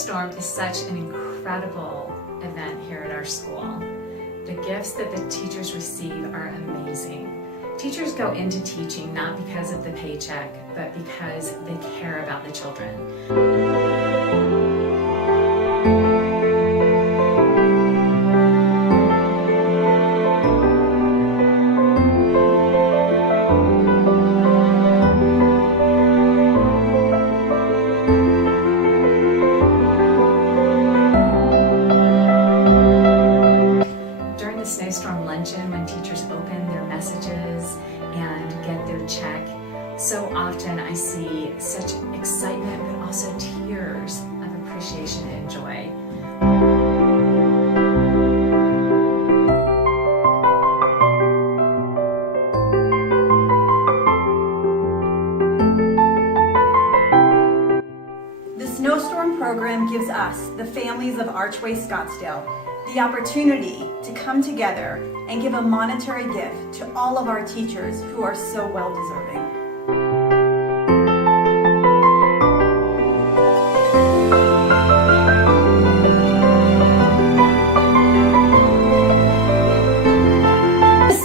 Snowstorm is such an incredible event here at our school. The gifts that the teachers receive are amazing. Teachers go into teaching not because of the paycheck, but because they care about the children. Snowstorm luncheon, when teachers open their messages and get their check, so often I see such excitement but also tears of appreciation and joy. The Snowstorm program gives us, the families of Archway Scottsdale, the opportunity to come together and give a monetary gift to all of our teachers who are so well deserving.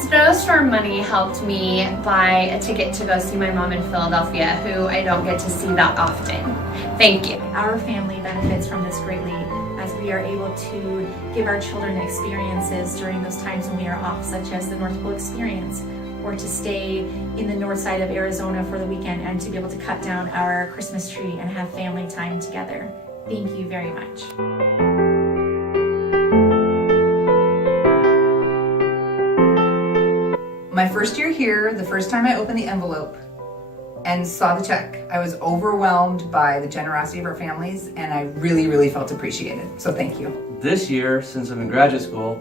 Snowstorm money helped me buy a ticket to go see my mom in Philadelphia, who I don't get to see that often. Thank you. Our family benefits from this greatly, as we are able to give our children experiences during those times when we are off, such as the North Pole experience, or to stay in the north side of Arizona for the weekend and to be able to cut down our Christmas tree and have family time together. Thank you very much. My first year here, the first time I opened the envelope and saw the check, I was overwhelmed by the generosity of our families, and I really, really felt appreciated. So thank you. This year, since I'm in graduate school,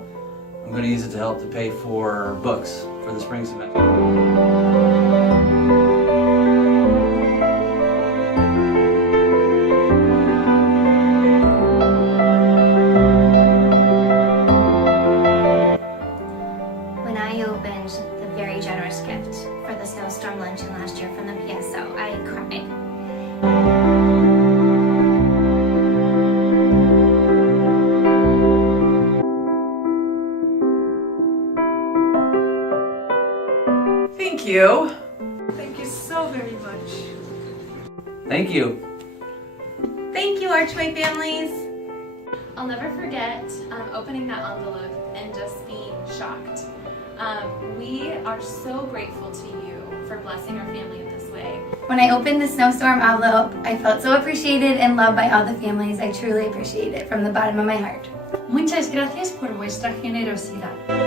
I'm going to use it to help to pay for books for the spring semester. When I opened the very generous gift for the Snowstorm luncheon last year from the PSO, I cried. Thank you. Thank you so very much. Thank you. Thank you, Archway families. I'll never forget opening that envelope and just being shocked. We are so grateful to you for blessing our family in this way. When I opened the Snowstorm envelope, I felt so appreciated and loved by all the families. I truly appreciate it from the bottom of my heart. Muchas gracias por vuestra generosidad.